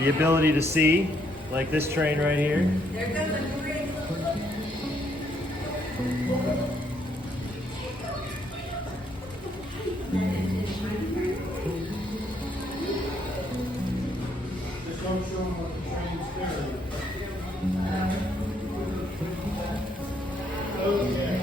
the ability to see, like this train right here. There goes the bridge. Just don't show them what the train's doing. Okay.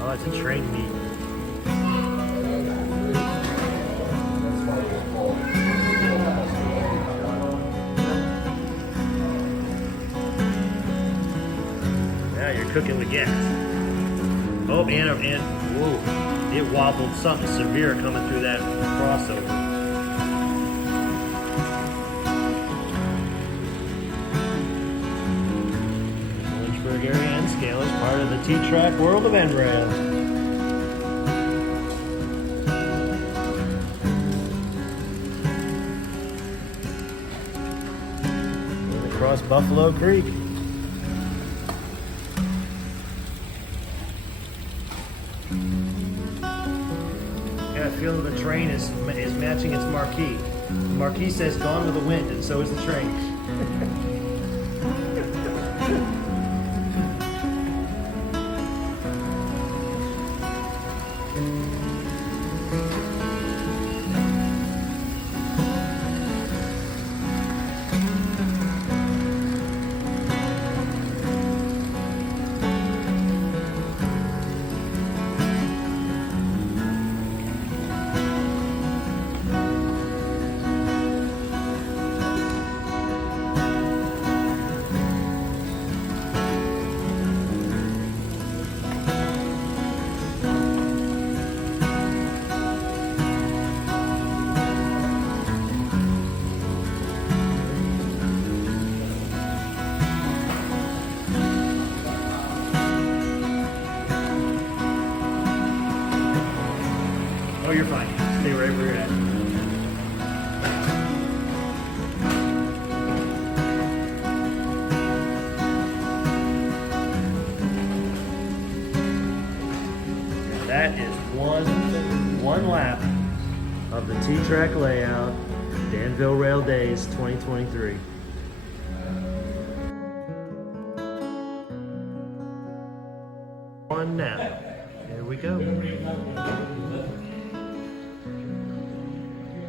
Oh, it's a train meet. Yeah, you're cooking with gas. Oh, and whoa, it wobbled something severe coming through that crossover. Lynchburg Area N Scalers, part of the T-TRAK world of NRail. Across Buffalo Creek. Got a feeling the train is matching its marquee. The marquee says "Gone with the Wind," and so is the train. Oh, you're fine. Stay right where you're at. That is one lap of the T-TRAK layout, Danville Rail Days 2023. One now. Here we go.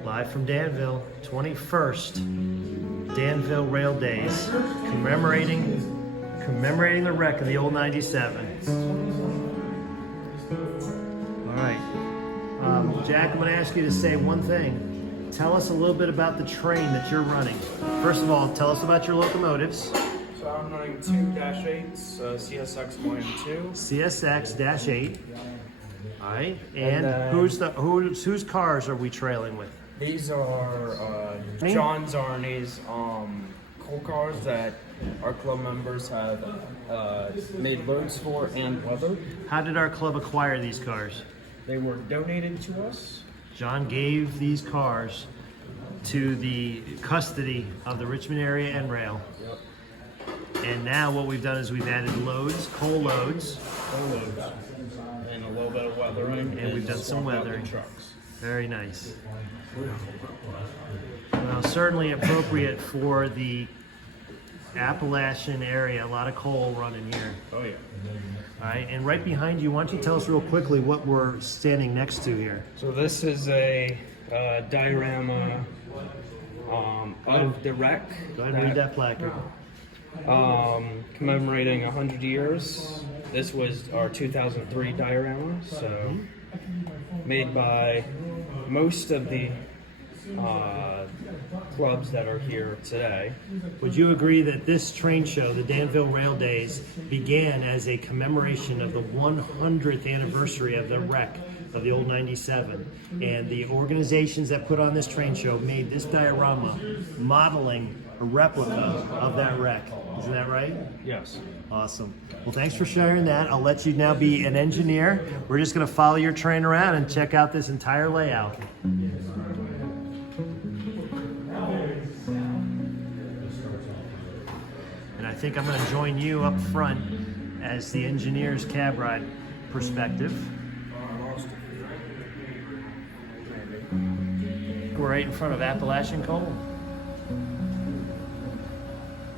Live from Danville, 21st Danville Rail Days, commemorating the wreck of the old 97. All right, Jack, I'm going to ask you to say one thing. Tell us a little bit about the train that you're running. First of all, tell us about your locomotives. So I'm running two -8s, CSX 1 and 2. CSX-8. All right, and whose cars are we trailing with? These are John Zarney's coal cars that our club members have made loads for and weathered. How did our club acquire these cars? They were donated to us. John gave these cars to the custody of the Richmond Area NRail. Yep. And now what we've done is we've added loads, coal loads. And a little bit of weathering. And we've done some weathering. Trucks. Very nice. Well, certainly appropriate for the Appalachian area. A lot of coal running here. Oh yeah. All right, and right behind you, why don't you tell us real quickly what we're standing next to here? So this is a diorama of the wreck. Go ahead and read that placard. commemorating 100 years. This was our 2003 diorama, so made by most of the clubs that are here today. Would you agree that this train show, the Danville Rail Days, began as a commemoration of the 100th anniversary of the wreck of the old 97, and the organizations that put on this train show made this diorama modeling a replica of that wreck? Isn't that right? Yes. Awesome. Well, thanks for sharing that. I'll let you now be an engineer. We're just going to follow your train around and check out this entire layout. And I think I'm going to join you up front as the engineer's cab ride perspective. We're right in front of Appalachian Coal.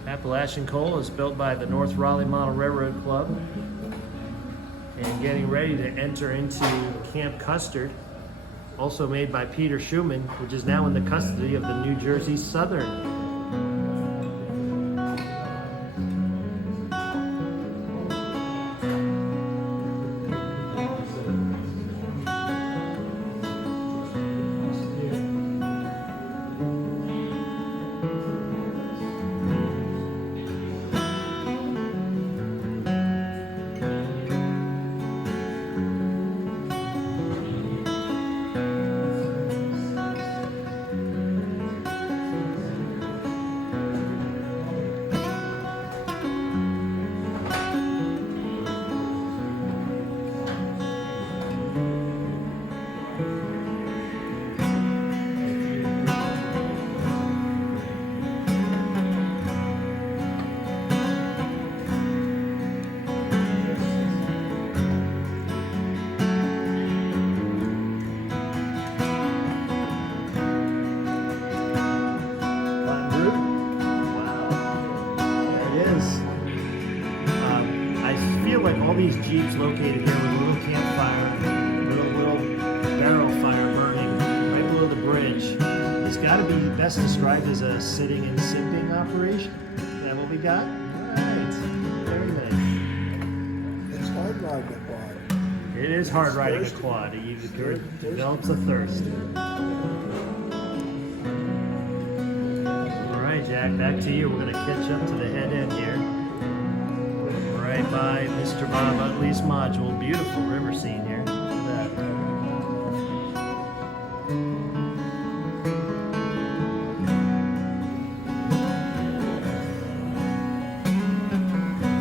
Appalachian Coal is built by the North Raleigh Model Railroad Club and getting ready to enter into Camp Custard, also made by Peter Schumann, which is now in the custody of the New Jersey Southern. These Jeeps located here with a little campfire, little barrel fire burning right below the bridge. It's got to be best described as a sitting and sipping operation. Is that what we got? All right. Very nice. It's hard riding a quad. It is hard riding a quad. You develops a thirst. All right, Jack, back to you. We're going to catch up to the head end here. Right by Mr. Bob Utley's module. Beautiful river scene here. Look at that.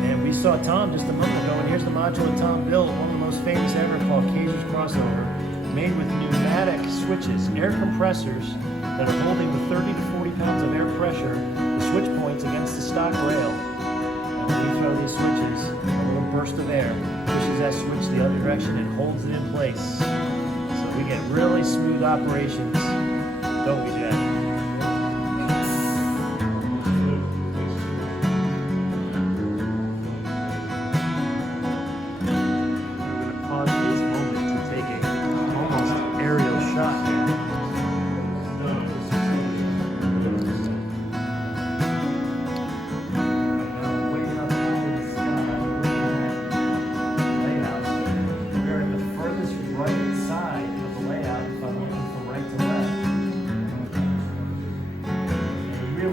And we saw Tom just a moment ago, and here's the module that Tom built, one of the most famous ever, called Cager's Crossover, made with pneumatic switches, air compressors that are holding the 30 to 40 pounds of air pressure, the switch points against the stock rail. When you throw these switches, a little burst of air pushes that switch the other direction and holds it in place. So we get really smooth operations, don't we, Jack? We're going to pause for this moment to take an almost aerial shot here.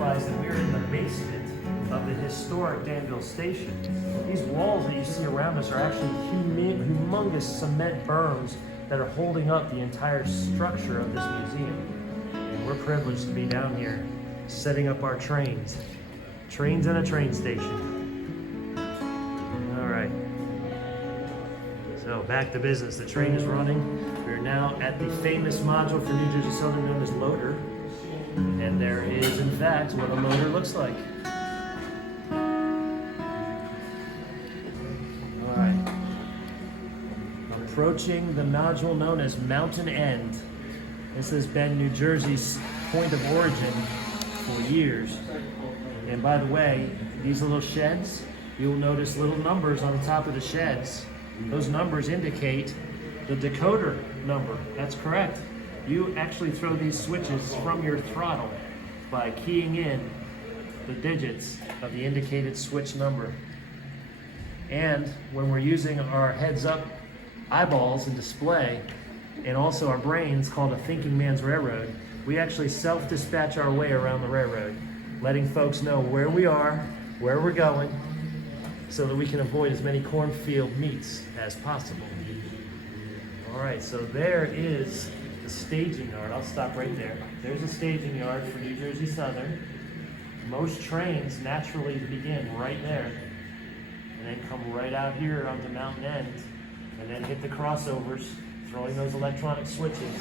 That we're in the basement of the historic Danville station. These walls that you see around us are actually humongous cement berms that are holding up the entire structure of this museum. And we're privileged to be down here setting up our trains. Trains and a train station. All right. So back to business. The train is running. We're now at the famous module for New Jersey Southern known as loader. And there is, in fact, what a loader looks like. All right. Approaching the nodule known as Mountain End. This has been New Jersey's point of origin for years. And by the way, these little sheds, you'll notice little numbers on the top of the sheds. Those numbers indicate the decoder number. That's correct. You actually throw these switches from your throttle by keying in the digits of the indicated switch number. And when we're using our heads-up eyeballs and display, and also our brains, called a thinking man's railroad, we actually self-dispatch our way around the railroad, letting folks know where we are, where we're going, so that we can avoid as many cornfield meets as possible. All right, so there is the staging yard. I'll stop right there. There's a staging yard for New Jersey Southern. Most trains naturally begin right there, and then come right out here onto Mountain End, and then hit the crossovers, throwing those electronic switches,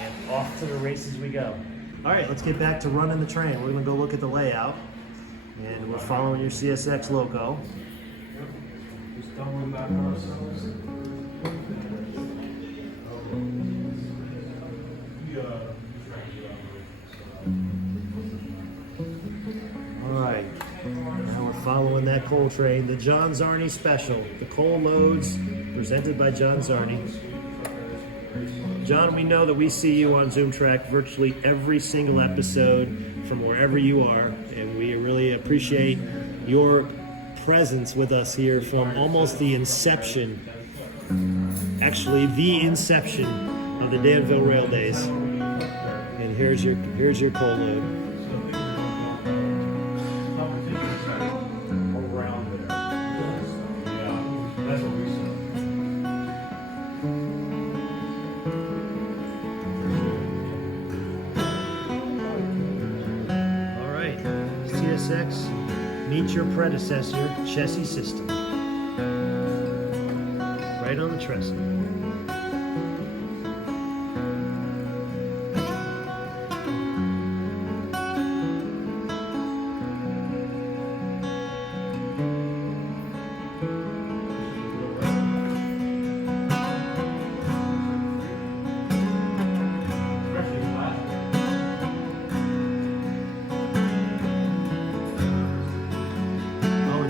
and off to the races we go. All right, let's get back to running the train. We're gonna go look at the layout, and we're following your CSX loco. Just doubling back ourselves. All right, now we're following that coal train, the John Zarney Special, the coal loads presented by John Zarney. John, we know that we see you on T-TRAK virtually every single episode from wherever you are, and we really appreciate your presence with us here from almost the inception, actually the inception of the Danville Rail Days. And here's your coal load. Meet your predecessor, chassis system. Right on the trestle.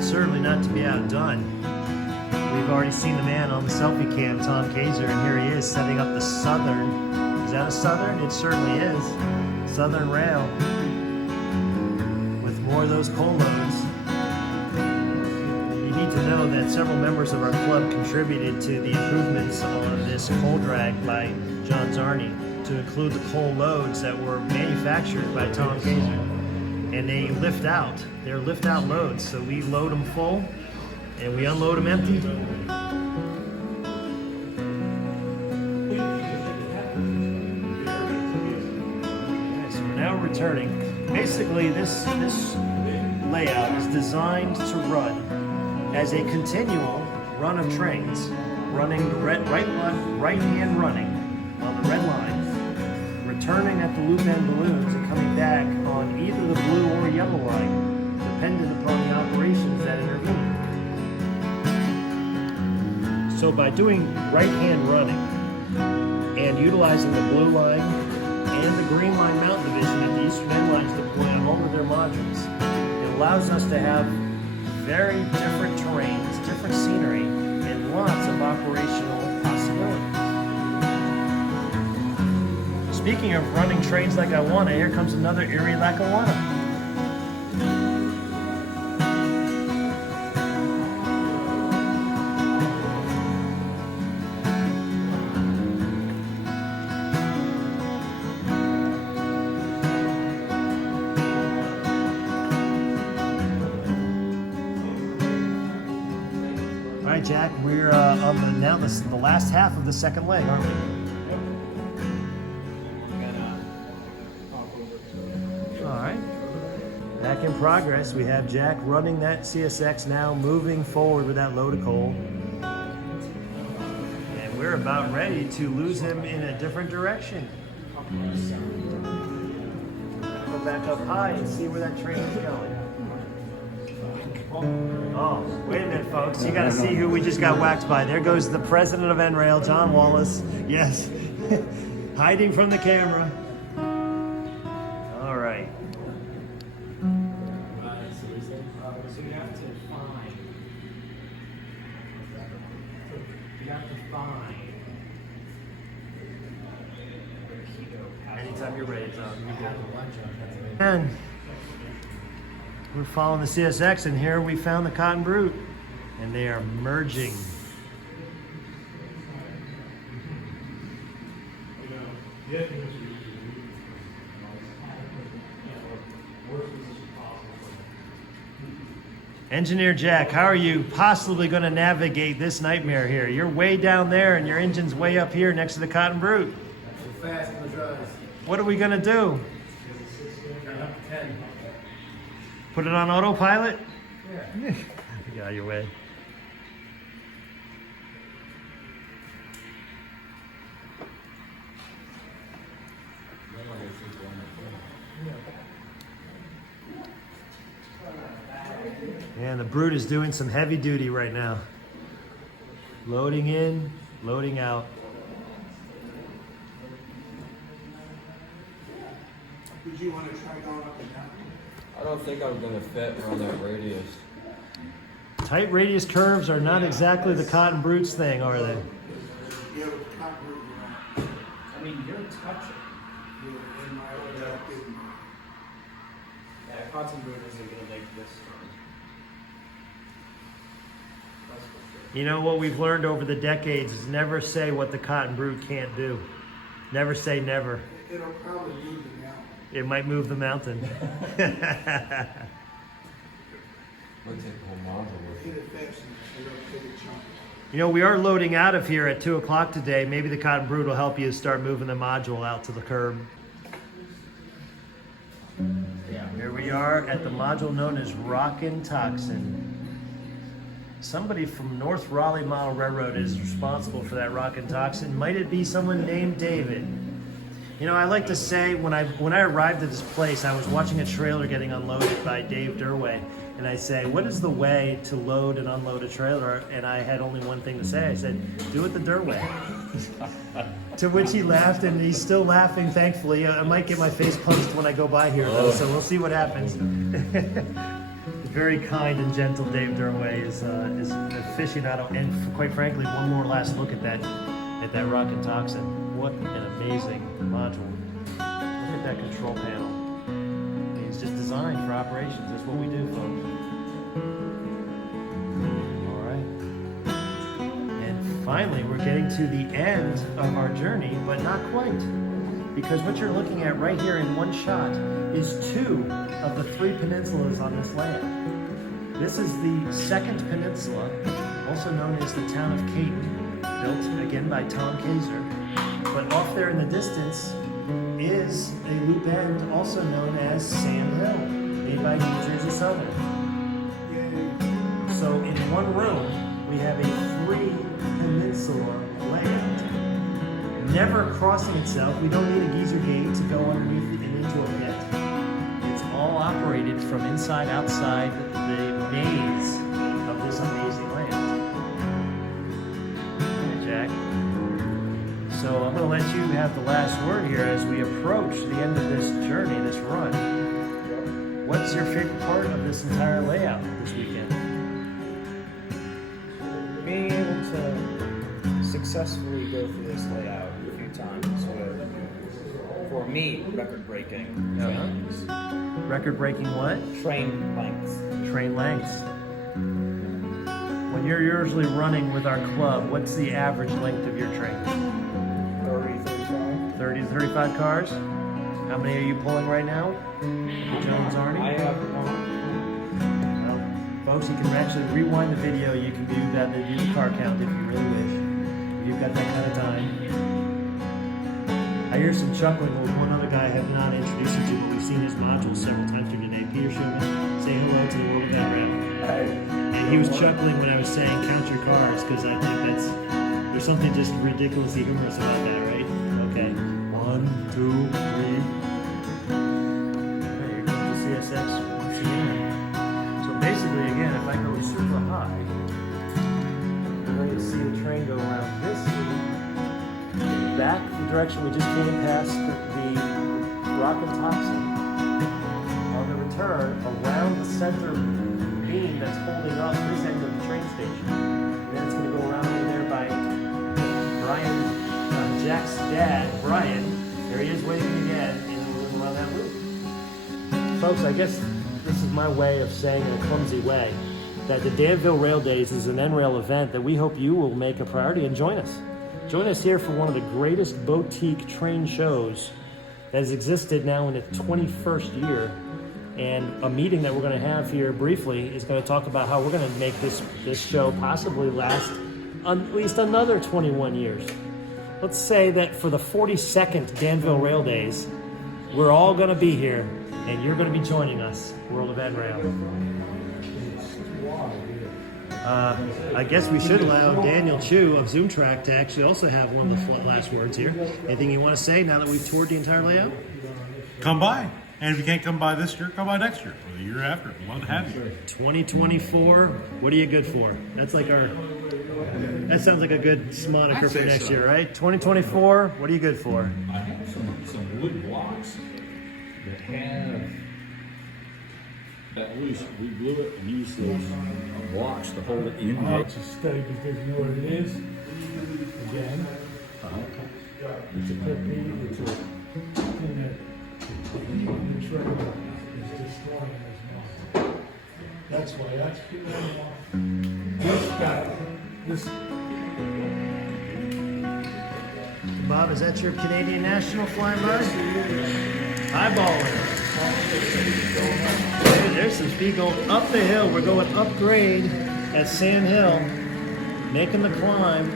Certainly not to be outdone. We've already seen the man on the selfie cam, Tom Kaiser, and here he is setting up the Southern. Is that a Southern? It certainly is. Southern Rail with more of those coal loads. You need to know that several members of our club contributed to the improvements on this coal drag by John Zarney to include the coal loads that were manufactured by Tom Kaiser. And they lift out. They're lift out loads. So we load them full and we unload them empty. Okay, so we're now returning. Basically, this layout is designed to run as a continual run of trains, running the right-hand running on the red line, returning at the loop end balloons and coming back on either the blue or yellow line, dependent upon the operations that intervene. So by doing right-hand running and utilizing the blue line and the green line mountain division at the Eastern End lines deployed along with their modules, it allows us to have very different terrains, different scenery, and lots of operational possibilities. Speaking of running trains like I wanna, here comes another Erie Lackawanna. All right, Jack, we're on the last half of the second leg, aren't we? Back in progress, we have Jack running that CSX now, moving forward with that load of coal. And we're about ready to lose him in a different direction. Go back up high and see where that train is going. Oh, wait a minute, folks. You gotta see who we just got whacked by. There goes the president of NRail, John Wallis. Yes, hiding from the camera. All right. Anytime you're ready, Tom. And We're following the CSX, and here we found the Cotton Brute, and they are merging. Engineer Jack, how are you possibly going to navigate this nightmare here? You're way down there and your engine's way up here next to the Cotton Brute. We're fast on the drives. What are we going to do? Turn up to 10. Put it on autopilot? Yeah. Get out of your way. And the Brute is doing some heavy duty right now. Loading in, loading out. Would you want to try going up and down? I don't think I'm gonna fit around that radius. Tight radius curves are not exactly the Cotton Brute's thing, are they? Yeah, with the Cotton Brute, you're not. I mean, you're touching. You're in my way up in. Yeah, Cotton Brute isn't gonna make this. You know what we've learned over the decades is never say what the Cotton Brute can't do. Never say never. It'll probably move the mountain. It might move the mountain. Might take the whole module with Hit it. it fast and it'll take a chunk. You know, we are loading out of here at 2 o'clock today. Maybe the Cotton Brute will help you start moving the module out to the curb. Here we are at the module known as Rockin' Toxin. Somebody from North Raleigh Model Railroad is responsible for that Rockin' Toxin. Might it be someone named David? You know, I like to say when I arrived at this place, I was watching a trailer getting unloaded by Dave Durway, and I say, what is the way to load and unload a trailer? And I had only one thing to say. I said, do it the Durway. To which he laughed, and he's still laughing, thankfully. I might get my face punched when I go by here, though, so we'll see what happens. Very kind and gentle Dave Durway is an aficionado, and quite frankly, one more last look at that Rockin' Toxin. What an amazing module! Look at that control panel. It's just designed for operations. That's what we do, folks. All right. And finally, we're getting to the end of our journey, but not quite, because what you're looking at right here in one shot is 2 of the 3 peninsulas on this layout. This is the second peninsula, also known as the town of Caton, built again by Tom Kaiser. But off there in the distance is a loop end, also known as Sand Hill, made by New Jersey Southern. Yay. So in one room, we have a 3-peninsula layout, never crossing itself. We don't need a geyser gate to go underneath it and into a pit. It's all operated from inside outside the maze of this amazing layout. Okay, Jack. So I'm going to let you have the last word here as we approach the end of this journey, this run. What's your favorite part of this entire layout this weekend? Being able to successfully go through this layout a few times with, for me, record-breaking trains. Record-breaking what? Train lengths. Train lengths. When you're usually running with our club, what's the average length of your train? 30 to 35 cars? How many are you pulling right now? The Jones Arnie? I have Well, folks, you can actually rewind the video. You can do that, do the car count if you really wish. If you've got that kind of time. I hear some chuckling with one other guy I have not introduced you to, but we've seen his modules several times through today. Peter Schumann, say hello to the world of background. And he was chuckling when I was saying count your cars, because I think there's something just ridiculously humorous about that, right? Okay. 1, 2, 3. Okay, here comes the CSX once again. So basically, again, if I go super high, you're going to see the train go around this loop, back the direction we just came past the Rockin' Toxin. On the return, around the center beam that's holding up this end of the train station. And then it's going to go around over there by Brian, Jack's dad, Brian. There he is waving again, and we'll move around that loop. Folks, I guess this is my way of saying in a clumsy way, that the Danville Rail Days is an NRail event that we hope you will make a priority and join us. Join us here for one of the greatest boutique train shows that has existed now in its 21st year. And a meeting that we're going to have here briefly is going to talk about how we're going to make this show possibly last at least another 21 years. Let's say that for the 42nd Danville Rail Days, we're all going to be here, and you're going to be joining us, World of NRail. I guess we should allow Daniel Chu of TRAK to actually also have one of the last words here. Anything you want to say now that we've toured the entire layout? Come by. And if you can't come by this year, come by next year or the year after. We'd love to have you. 2024, what are you good for? That's like that sounds like a good moniker for next year, right? 2024, what are you good for? I have some wood blocks that have, at least we glue it and use those blocks to hold it in. It's a study because you know what it is. Again, it's a pet peeve. It's a thing that the trailer is destroying his mind. That's why that's this guy. This. Bob, is that your Canadian National flying by? Eyeballing. Hey, there's some speed going up the hill. We're going upgrade at Sand Hill, making the climb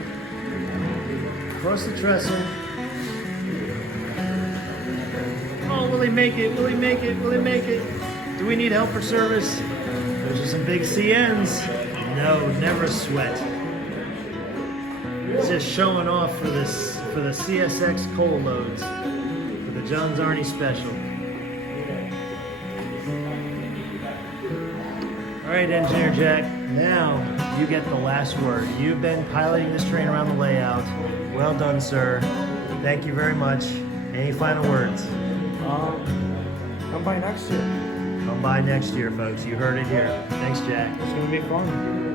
across the trestle. Oh, will he make it? Will he make it? Will he make it? Do we need help for service? Those are some big CNs. No, never a sweat. It's just showing off for the CSX coal loads for the John Zarni special. All right, Engineer Jack, now you get the last word. You've been piloting this train around the layout. Well done, sir. Thank you very much. Any final words? Come by next year. Come by next year, folks. You heard it here. Thanks, Jack. It's gonna be fun.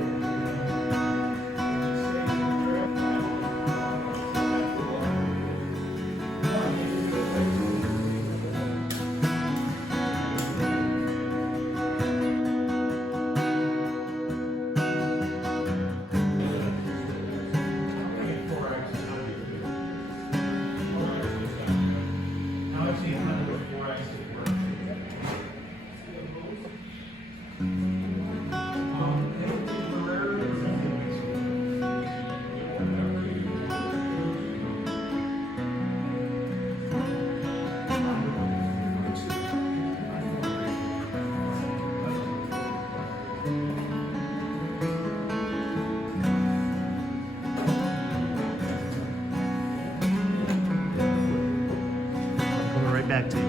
Back to you.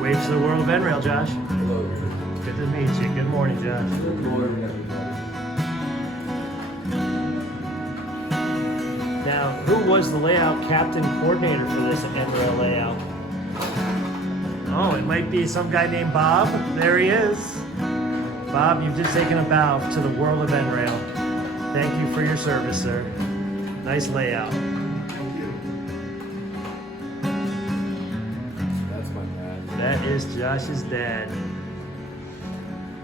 Waves to the world of NRail, Josh. Hello. Good to meet you. Good morning, Josh. Good morning, everybody. Now, who was the layout captain coordinator for this NRail layout? Oh, it might be some guy named Bob. There he is. Bob, you've just taken a bow to the world of NRail. Thank you for your service, sir. Nice layout. That's my dad. That is Josh's dad.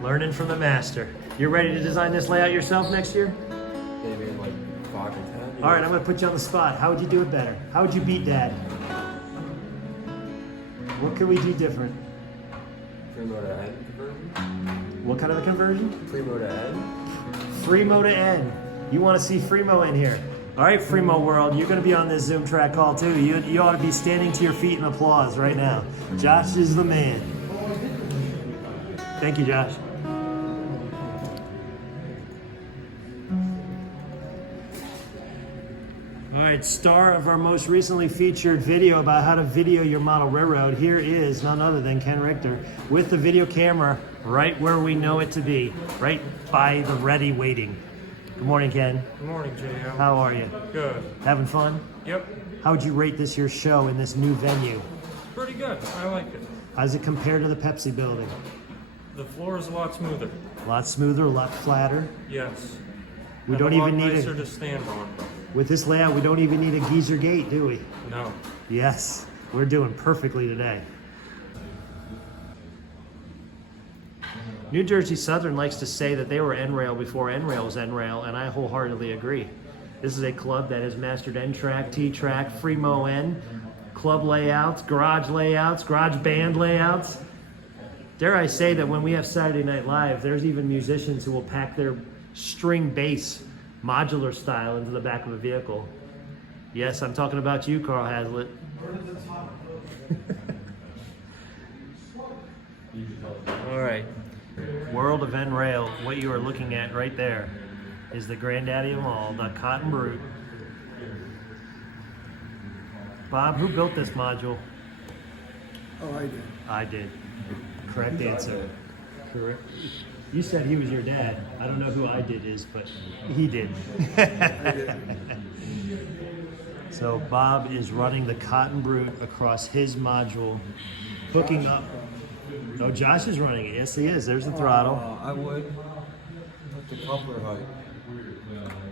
Learning from the master. You're ready to design this layout yourself next year? Maybe in like 5 or 10. All right, I'm going to put you on the spot. How would you do it better? How would you beat Dad? What could we do different? Primo to N conversion? What kind of a conversion? Primo to N? Freemo to N. You want to see Freemo in here. All right, Freemo world, you're going to be on this TRAK call too. You ought to be standing to your feet in applause right now. Josh is the man. Thank you, Josh. All right, star of our most recently featured video about how to video your model railroad, here is none other than Ken Richter with the video camera right where we know it to be, right by the ready waiting. Good morning, Ken. Good morning, JM. How are you? Good. Having fun? Yep. How would you rate this year's show in this new venue? Pretty good. I like it. How does it compare to the Pepsi building? The floor is a lot smoother. A lot smoother, a lot flatter. Yes. We And don't a lot even need nicer a, to stand on. with this layout, we don't even need a geezer gate, do we? No. Yes, we're doing perfectly today. New Jersey Southern likes to say that they were NRail before NRail was NRail, and I wholeheartedly agree. This is a club that has mastered NTRAK, T-TRAK, Fremo N, club layouts, garage band layouts. Dare I say that when we have Saturday Night Live, there's even musicians who will pack their string bass modular style into the back of a vehicle. Yes, I'm talking about you, Carl Hazlitt. All right. World of NRail, what you are looking at right there is the granddaddy of all, the Cotton Brute. Bob, who built this module? Oh, I did. I did. Correct answer. Correct. You said he was your dad. I don't know who I did is, but he did. So Bob is running the Cotton Brute across his module, hooking up. No, Josh is running it. Yes, he is. There's the throttle. I would. Like the coupler height.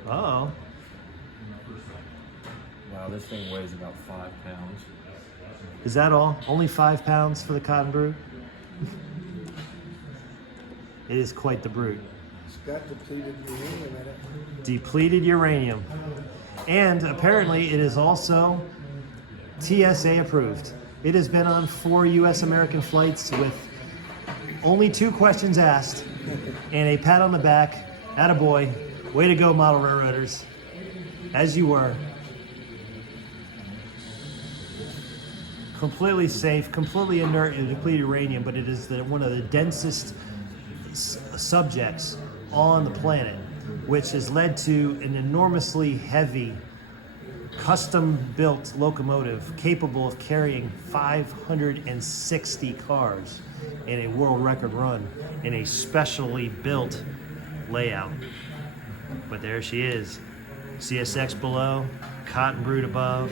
Uh-oh. Wow, this thing weighs about 5 pounds. Is that all? Only 5 pounds for the Cotton Brute? It is quite the brute. It's got depleted uranium in it. Depleted uranium. And apparently it is also TSA approved. It has been on 4 U.S. American flights with only 2 questions asked and a pat on the back. Attaboy. Way to go, model railroaders. As you were. Completely safe, completely inert and depleted uranium, but it is one of the densest subjects on the planet, which has led to an enormously heavy, custom-built locomotive capable of carrying 560 cars in a world record run in a specially built layout. But there she is. CSX below, Cotton Brute above.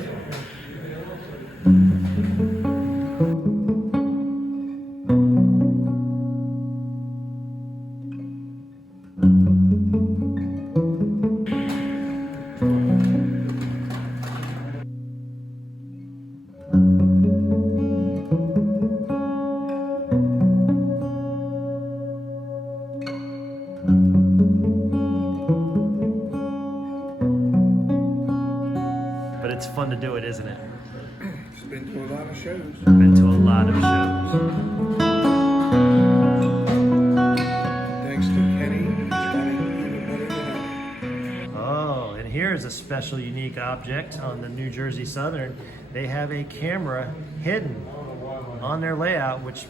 But it's fun to do it, isn't it? It's been to a lot of shows. Been to a lot of shows. Thanks to Kenny, he's running even better than ever. Oh, and here's a special, unique object on the New Jersey Southern. They have a camera hidden on their layout, which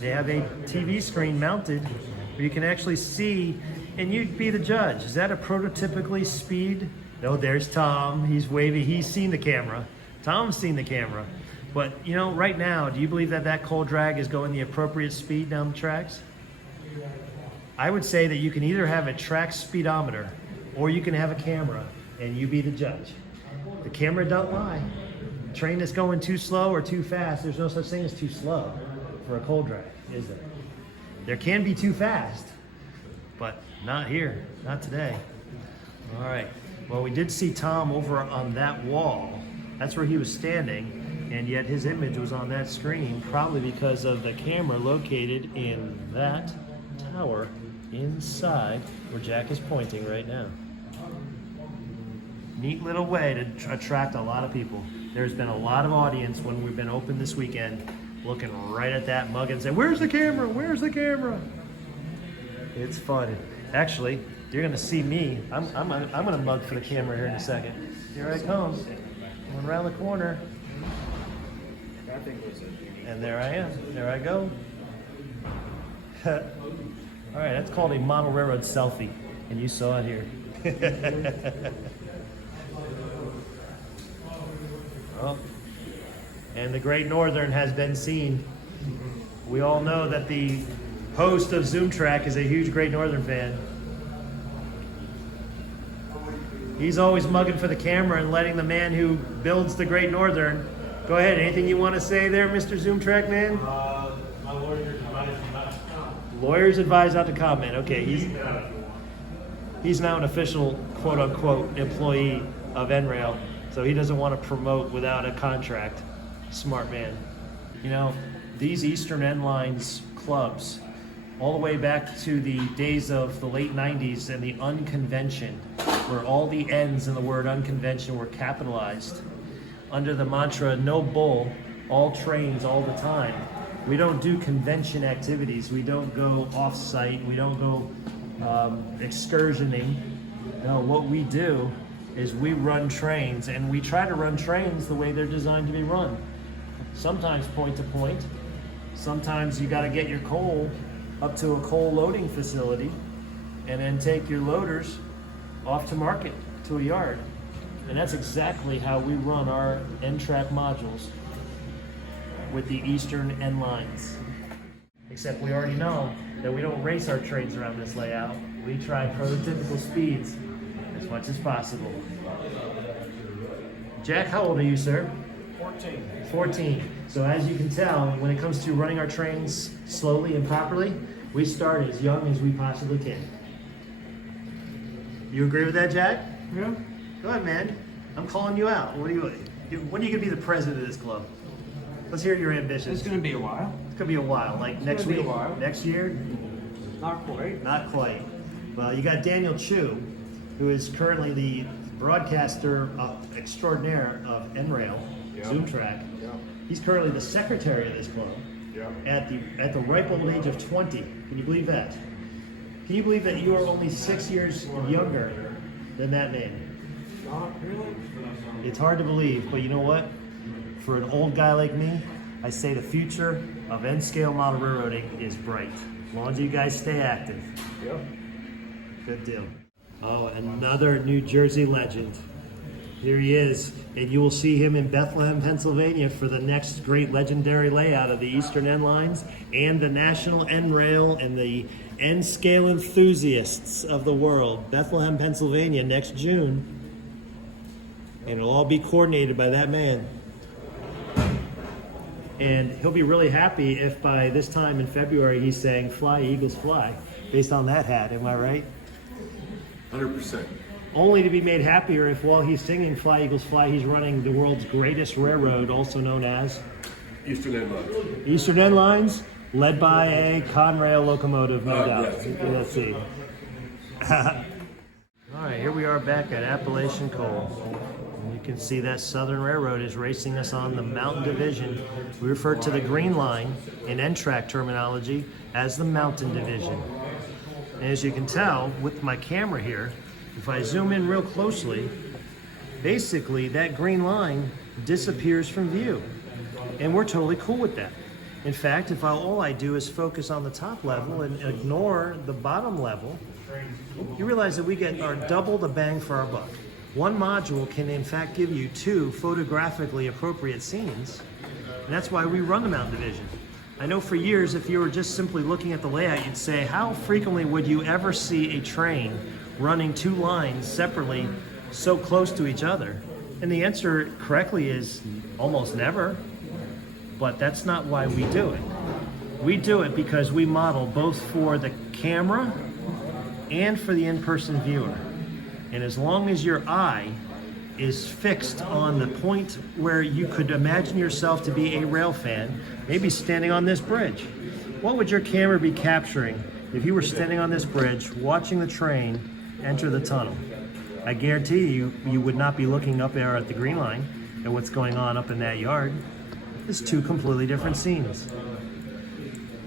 they have a TV screen mounted where you can actually see, and you'd be the judge. Is that a prototypically speed? No, there's Tom. He's waving. He's seen the camera. Tom's seen the camera. But, you know, right now, do you believe that that coal drag is going the appropriate speed down the tracks? I would say that you can either have a track speedometer or you can have a camera and you be the judge. The camera don't lie. The train that's going too slow or too fast, there's no such thing as too slow for a coal drag, is there? There can be too fast, but not here, not today. All right. Well, we did see Tom over on that wall. That's where he was standing, and yet his image was on that screen, probably because of the camera located in that tower inside where Jack is pointing right now. Neat little way to attract a lot of people. There's been a lot of audience when we've been open this weekend looking right at that mug and saying, "Where's the camera? Where's the camera?" It's fun. Actually, you're gonna see me. I'm gonna mug for the camera here in a second. Here I come. Going around the corner. And there I am. There I go. All right, that's called a model railroad selfie, and you saw it here. Oh. And the Great Northern has been seen. We all know that the host of ZoomTRAK is a huge Great Northern fan. He's always mugging for the camera and letting the man who builds the Great Northern. Go ahead, anything you want to say there, Mr. TRAK man? My lawyers advise me not to comment. Lawyers advise not to comment. Okay, he's now an official quote-unquote employee of NRail, so he doesn't want to promote without a contract. Smart man. You know, these Eastern End Lines clubs, all the way back to the days of the late 90s and the unconvention, where all the N's in the word unconvention were capitalized, under the mantra, no bull, all trains all the time. We don't do convention activities. We don't go off-site. We don't go excursioning. No, what we do is we run trains, and we try to run trains the way they're designed to be run. Sometimes point to point. Sometimes you got to get your coal up to a coal loading facility and then take your loaders off to market to a yard. And that's exactly how we run our NTRAK modules with the Eastern End Lines. Except we already know that we don't race our trains around this layout. We try prototypical speeds as much as possible. Jack, how old are you, sir? 14. 14. So as you can tell, when it comes to running our trains slowly and properly, we start as young as we possibly can. You agree with that, Jack? Yeah. Go ahead, man. I'm calling you out. When are you going to be the president of this club? Let's hear your ambitions. It's gonna be a while. It's going to be a while, like next gonna be a week, while. next year? Not quite. Not quite. Well, you got Daniel Chu, who is currently the broadcaster extraordinaire of NRail, TRAK. Yeah. He's currently the secretary of this club Yeah. at the ripe old age of 20. Can you believe that? Can you believe that you are only 6 years younger than that man? Not really. It's hard to believe, but you know what? For an old guy like me, I say the future of N-scale model railroading is bright. As long as you guys stay active. Yeah. Good deal. Oh, another New Jersey legend. Here he is, and you will see him in Bethlehem, Pennsylvania for the next great legendary layout of the Eastern End Lines and the National NRail and the N-scale enthusiasts of the world. Bethlehem, Pennsylvania, next June. And it'll all be coordinated by that man. And he'll be really happy if by this time in February he's saying, "Fly, Eagles, fly," based on that hat, am I right? 100%. Only to be made happier if while he's singing "Fly, Eagles, fly," he's running the world's greatest railroad, also known as Eastern End Lines. Eastern End Lines, led by a Conrail locomotive, no doubt. yes. Let's see. All right, here we are back at Appalachian Coal. And you can see that Southern Railroad is racing us on the Mountain Division. We refer to the Green Line in NTRAK terminology as the Mountain Division. And as you can tell with my camera here, if I zoom in real closely, basically that green line disappears from view. And we're totally cool with that. In fact, if all I do is focus on the top level and ignore the bottom level, you realize that we get our double the bang for our buck. One module can in fact give you 2 photographically appropriate scenes, and that's why we run the Mountain Division. I know for years, if you were just simply looking at the layout, you'd say, how frequently would you ever see a train running 2 lines separately so close to each other? And the answer correctly is almost never, but that's not why we do it. We do it because we model both for the camera and for the in-person viewer. And as long as your eye is fixed on the point where you could imagine yourself to be a rail fan, maybe standing on this bridge, what would your camera be capturing if you were standing on this bridge watching the train enter the tunnel? I guarantee you, you would not be looking up there at the Green Line and what's going on up in that yard. It's 2 completely different scenes.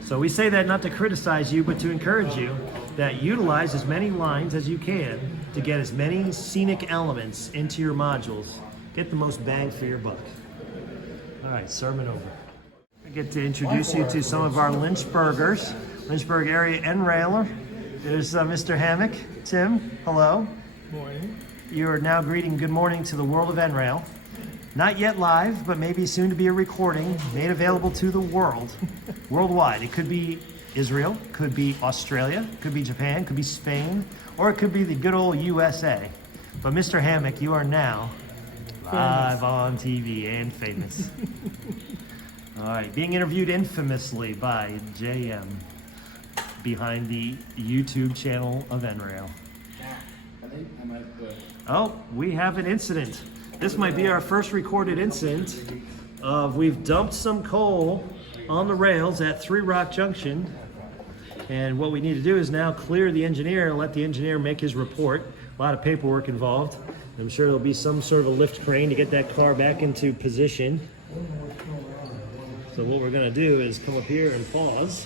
So we say that not to criticize you, but to encourage you that utilize as many lines as you can to get as many scenic elements into your modules. Get the most bang for your buck. All right, sermon over. I get to introduce you to some of our Lynchburgers, Lynchburg Area NRail. There's Mr. Hammock. Tim, hello. Morning. You are now greeting good morning to the world of NRail. Not yet live, but maybe soon to be a recording made available to the world, worldwide. It could be Israel, could be Australia, could be Japan, could be Spain, or it could be the good old USA. But Mr. Hammock, you are now live on TV and famous. All right, being interviewed infamously by JM behind the YouTube channel of NRail. Oh, we have an incident. This might be our first recorded incident of we've dumped some coal on the rails at 3 Rock Junction. And what we need to do is now clear the engineer and let the engineer make his report. A lot of paperwork involved. I'm sure there'll be some sort of a lift crane to get that car back into position. So what we're gonna do is come up here and pause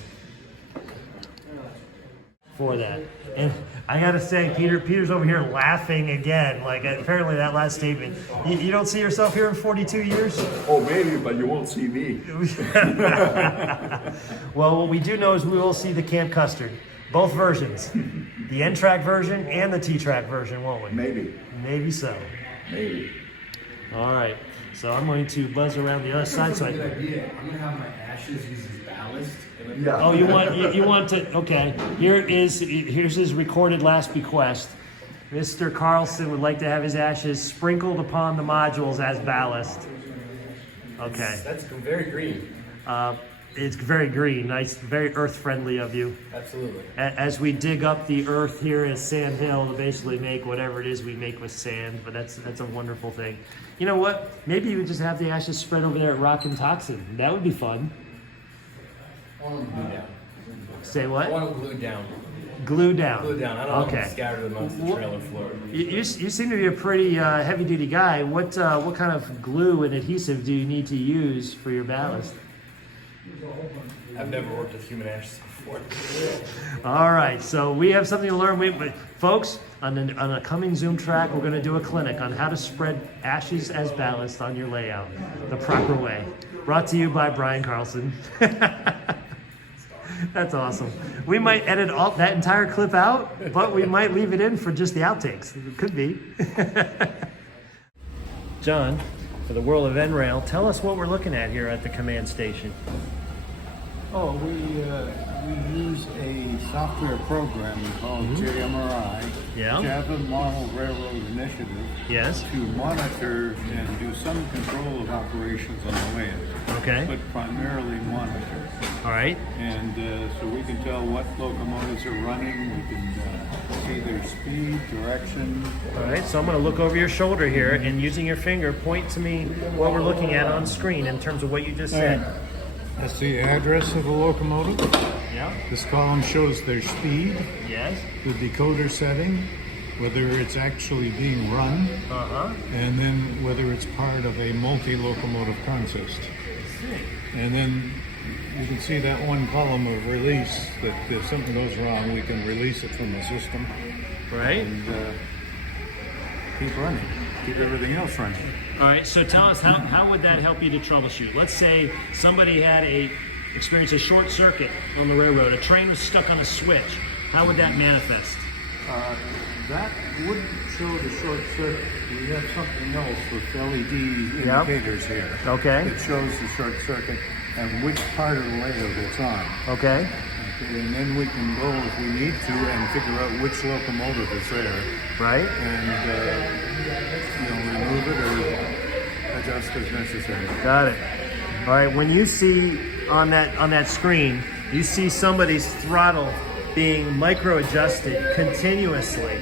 for that. And I gotta say, Peter's over here laughing again. Like apparently that last statement. You don't see yourself here in 42 years? Oh, maybe, but you won't see me. Well, what we do know is we will see the Camp Custard. Both versions. The NTRAK version and the T-TRAK version, won't we? Maybe. Maybe so. Maybe. All right. So I'm going to buzz around the other side. So I'm gonna have my ashes used as ballast. Yeah. Oh, you want to? Okay. Here's his recorded last bequest. Mr. Carlson would like to have his ashes sprinkled upon the modules as ballast. Okay. That's very green. It's very green, nice, very earth-friendly of you. Absolutely. As we dig up the earth here at Sand Hill to basically make whatever it is we make with sand, but that's a wonderful thing. You know what? Maybe you would just have the ashes spread over there at Rock and Toxin. That would be fun. I want them glued down. Say I what? want them glued down. Glue down. Glued down. I don't want them Okay. scattered amongst the trailer floor. You seem to be a pretty heavy-duty guy. What kind of glue and adhesive do you need to use for your ballast? I've never worked with human ashes before. All right, so we have something to learn. Folks, on a coming Zoom track, we're going to do a clinic on how to spread ashes as ballast on your layout the proper way. Brought to you by Brian Carlson. That's awesome. We might edit that entire clip out, but we might leave it in for just the outtakes. It could be. John, for the world of NRail, tell us what we're looking at here at the command station. Oh, we use a software program called JMRI, Yeah. Java Model Railroad Initiative, Yes. to monitor and do some control of operations on the land, Okay. but primarily monitor. All right. And so we can tell what locomotives are running, we can see their speed, direction. All right, so I'm going to look over your shoulder here and using your finger, point to me what we're looking at on screen in terms of what you just said. That's the address of the locomotive. Yeah. This column shows their speed, Yes. the decoder setting, whether it's actually being run, and then whether it's part of a multi-locomotive consist. And then you can see that one column of release, that if something goes wrong, we can release it from the system Right. and keep running, keep everything else running. All right, so tell us, how would that help you to troubleshoot? Let's say somebody had experienced a short circuit on the railroad. A train was stuck on a switch. How would that manifest? That wouldn't show the short circuit. We have something else with LED indicators here. Okay. It shows the short circuit and which part of the layout it's on. Okay. Okay, and then we can go if we need to and figure out which locomotive is there Right. and remove it or adjust as necessary. Got it. All right, when you see on that screen, you see somebody's throttle being micro-adjusted continuously.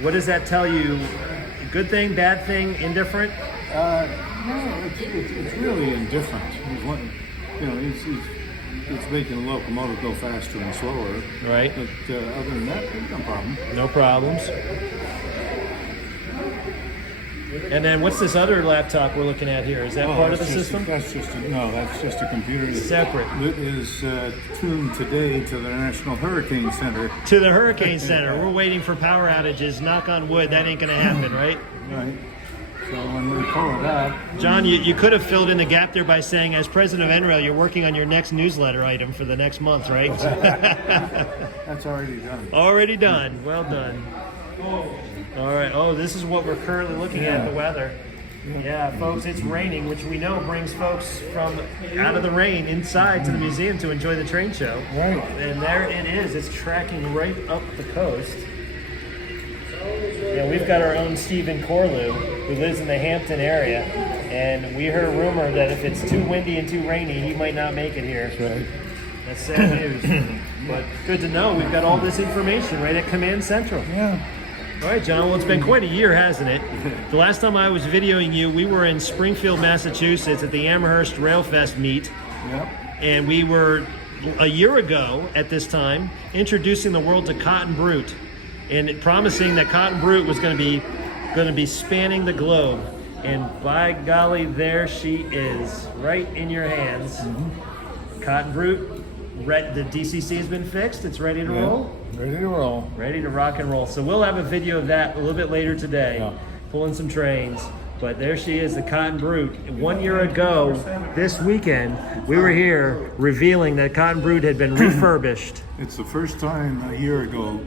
What does that tell you? Good thing, bad thing, indifferent? No, it's really indifferent. It's making the locomotive go faster and slower. Right. But other than that, there's no problem. No problems. And then what's this other laptop we're looking at here? Is that part of the system? That's just a computer that Separate. is tuned today to the National Hurricane Center. To the Hurricane Center. We're waiting for power outages. Knock on wood, that ain't going to happen, right? Right. So when we pull it up, John, you could have filled in the gap there by saying, as president of NRail, you're working on your next newsletter item for the next month, right? that's already done. Already done. Well done. All right. Oh, this is what we're currently looking at, the weather. Yeah, folks, it's raining, which we know brings folks from out of the rain inside to the museum to enjoy the train show. Right. And there it is. It's tracking right up the coast. Yeah, we've got our own Stephen Corlew, who lives in the Hampton area, and we heard a rumor that if it's too windy and too rainy, he might not make it here. Right. That's sad news. But good to know. We've got all this information right at Command Central. Yeah. All right, John. Well, it's been quite a year, hasn't it? The last time I was videoing you, we were in Springfield, Massachusetts at the Amherst Rail Fest meet. Yep. And we were, a year ago at this time, introducing the world to Cotton Brute and promising that Cotton Brute was going to be spanning the globe. And by golly, there she is, right in your hands. Cotton Brute, the DCC has been fixed. It's ready to roll. Ready to roll. Ready to rock and roll. So we'll have a video of that a little bit later today, pulling some trains. But there she is, the Cotton Brute. 1 year ago, this weekend, we were here revealing that Cotton Brute had been refurbished. It's the first time a year ago,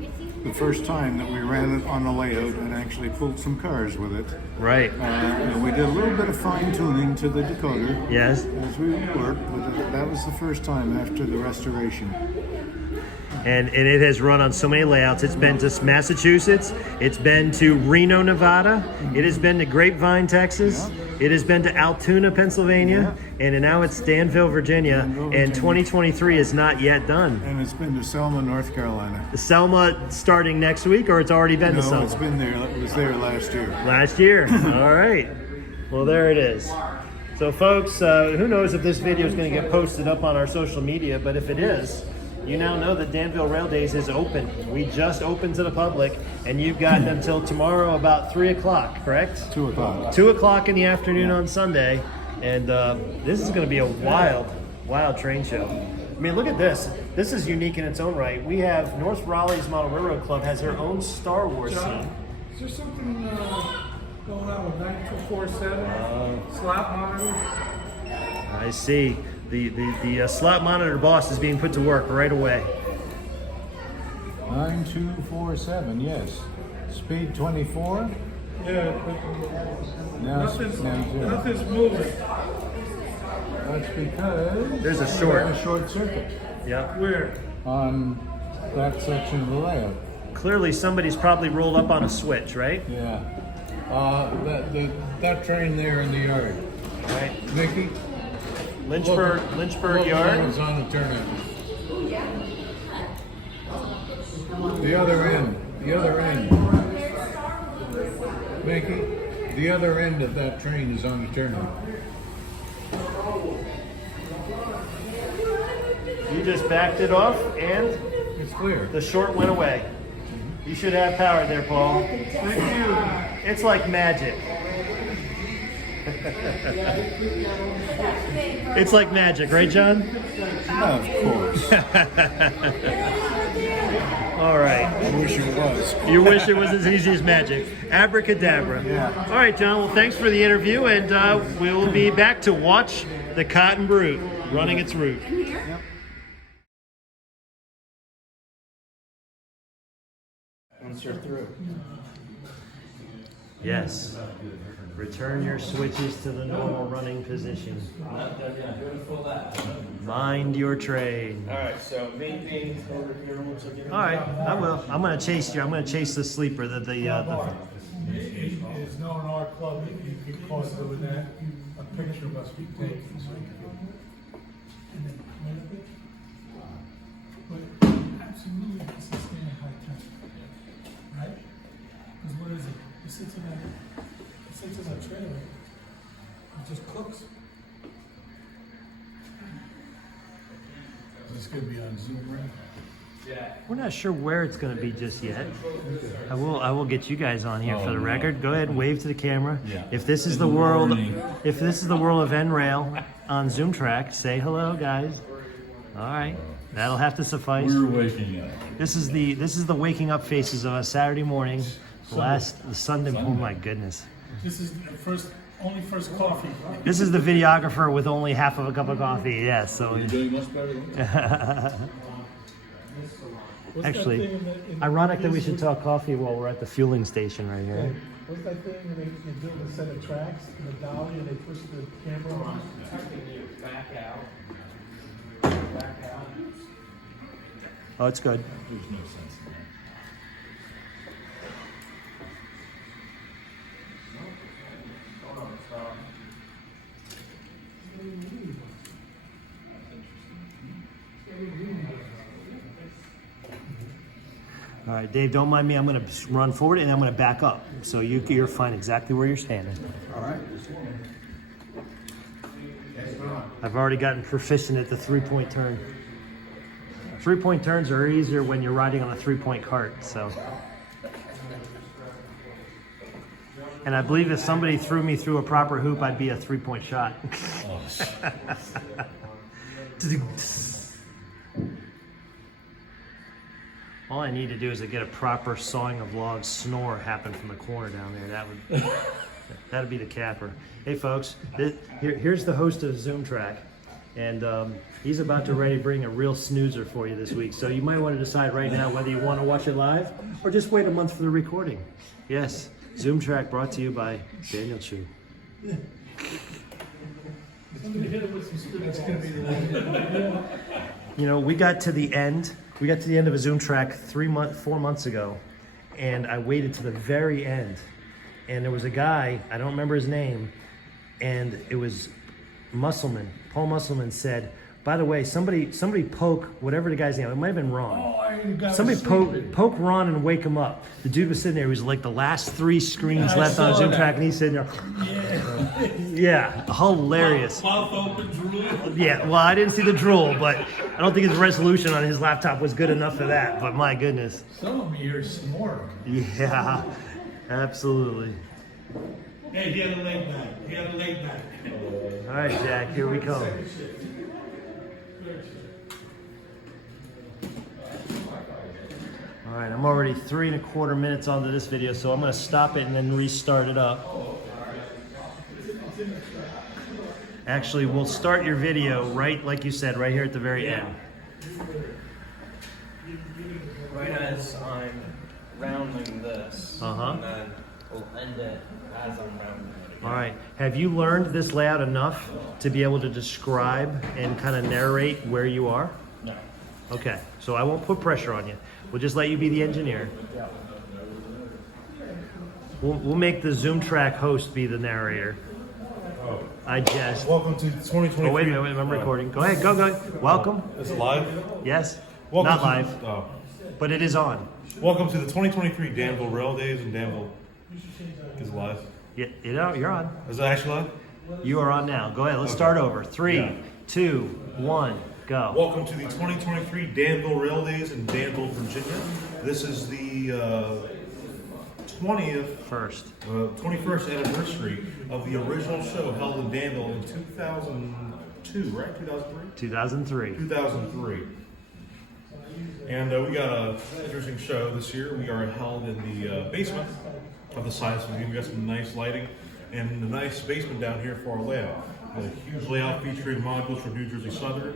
the first time that we ran it on a layout and actually pulled some cars with it. Right. And we did a little bit of fine tuning to the decoder Yes. as we worked, but that was the first time after the restoration. And it has run on so many layouts. It's been to Massachusetts. It's been to Reno, Nevada. It has been to Grapevine, Texas. It has been to Altoona, Pennsylvania. And now it's Danville, Virginia. And 2023 is not yet done. And it's been to Selma, North Carolina. Is Selma starting next week, or it's already been to No, Selma? it's been there. It was there last year. Last year. All right. Well, there it is. So, folks, who knows if this video is going to get posted up on our social media, but if it is, you now know that Danville Rail Days is open. We just opened to the public, and you've got until tomorrow about 3 o'clock, correct? 2 o'clock. 2 o'clock in the afternoon on Sunday, and this is going to be a wild, wild train show. I mean, look at this. This is unique in its own right. We have North Raleigh's Model Railroad Club has their own Star Wars scene. Is there something going on with 9247? Slot monitor? I see. The slot monitor boss is being put to work right away. 9247, yes. Speed 24? Yeah, but nothing's moving. That's because There's a we short. have a short circuit Yep. Where? on that section of the layout. Clearly, somebody's probably rolled up on a switch, right? Yeah. That train there in the yard. Right. Mickey? Lynchburg Look, Yard. that was on the turnout. The other end. Mickey, the other end of that train is on the turnout. You just backed it off, and It's clear. the short went away. You should have power there, Paul. It's like magic. It's like magic, right, John? Of course. All right. I wish it was. You wish it was as easy as magic. Abracadabra. Yeah. All right, John. Well, thanks for the interview, and we will be back to watch the Cotton Brute running its route. Once you're through. Yes. Return your switches to the normal running position. Mind your train. Alright, so main thing over here. Looks like you're All right, I will. I'm gonna chase you. I'm gonna chase the sleeper. It's known in our club that you could cause it with that. A picture must be taken so you can. But absolutely, it's a standard high temp, right? Because what is it? It sits in a trailer. It just cooks. Is this going to be on Zoom, right? We're not sure where it's going to be just yet. I will get you guys on here for the record. Go ahead and wave to the camera. Yeah. If this is the world, if this is the world of NRail on TRAK, say hello, guys. All right, that'll have to suffice. We're waking up. This is the waking up faces of a Saturday morning. The Sunday. Oh my goodness. This is the only first coffee. This is the videographer with only half of a cup of coffee. Yeah. So. You're doing much better than that. Actually, ironic that we should talk coffee while we're at the fueling station right here. What's that thing when they build a set of tracks in the dolly and they push the camera on? back out. Oh, it's good. There's no sense in All right, Dave, don't mind me. I'm going to run forward and I'm going to back up. So you're fine exactly where you're standing. All right. I've already gotten proficient at the 3-point turn. 3-point turns are easier when you're riding on a 3-point cart, so. And I believe if somebody threw me through a proper hoop, I'd be a 3-point shot. All I need to do is get a proper sawing of logs snore happen from the corner down there. That'd be the capper. Hey folks, here's the host of T-TRAK, and he's about to ready to bring a real snoozer for you this week. So you might want to decide right now whether you want to watch it live or just wait a month for the recording. Yes, T-TRAK brought to you by Daniel Chu. You know, we got to the end. We got to the end of a T-TRAK 4 months ago, and I waited to the very end. And there was a guy, I don't remember his name, and it was Musselman. Paul Musselman said, by the way, somebody poke whatever the guy's name. It might have been Ron. Somebody poke Ron and wake him up. The dude was sitting there. He was like the last 3 screens left on T-TRAK, and he's sitting there. Yeah, hilarious. Mouth open, drool. Yeah, well, I didn't see the drool, but I don't think his resolution on his laptop was good enough for that. But my goodness. Some of me are smart. Yeah, absolutely. Hey, he had a late night. He had a late night. All right, Jack, here we come. All right, I'm already 3 1/4 minutes onto this video, so I'm going to stop it and then restart it up. Actually, we'll start your video right, like you said, right here at the very end. Right as I'm rounding this, and then we'll end it as I'm rounding it again. All right. Have you learned this layout enough to be able to describe and kind of narrate where you are? No. Okay, so I won't put pressure on you. We'll just let you be the engineer. Yeah. We'll make the T-TRAK host be the narrator. I just. Welcome to 2023. Oh, wait a minute, I'm recording. Go ahead, go. Welcome. Is it live? Yes. Welcome Not live, but it is on. Welcome to the 2023 Danville Rail Days in Danville. Is it live? Yeah, you're on. Is it actually live? You are on now. Go ahead, let's start over. 3, 2, 1, go. Welcome to the 2023 Danville Rail Days in Danville, Virginia. This is the 21st anniversary of the original show held in Danville in 2002, right? 2003? 2003. 2003. And we got an interesting show this year. We are held in the basement of the Science Museum. We got some nice lighting and a nice basement down here for our layout. A huge layout featuring modules from New Jersey Southern,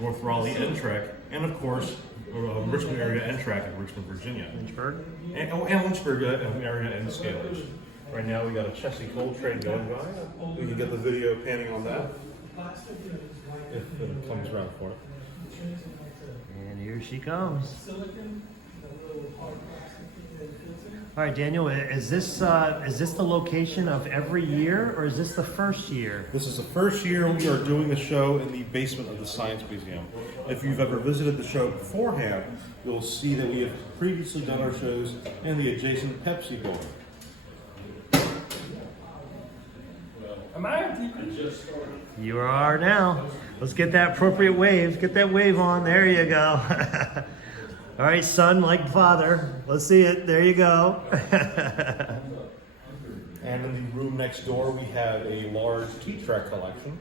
North Raleigh NTRAK, and of course, Richmond Area NTRAK in Richmond, Virginia. Lynchburg? And Lynchburg Area N Scalers. Right now we got a Chessie coal train going by. We can get the video panning on that if it comes around for it. And here she comes. All right, Daniel, is this the location of every year, or is this the first year? This is the first year we are doing the show in the basement of the Science Museum. If you've ever visited the show beforehand, you'll see that we have previously done our shows in the adjacent Pepsi building. Am I on TV? You are now. Let's get that appropriate wave. Get that wave on. There you go. All right, son, like father. Let's see it. There you go. And in the room next door, we have a large T-TRAK collection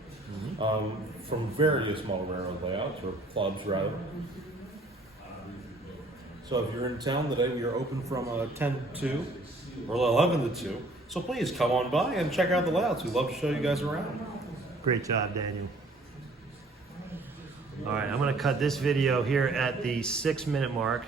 from various model railroad layouts, or clubs rather. So if you're in town today, we are open from 10 to 2, or 11 to 2. So please come on by and check out the layouts. We'd love to show you guys around. Great job, Daniel. All right, I'm going to cut this video here at the 6-minute mark.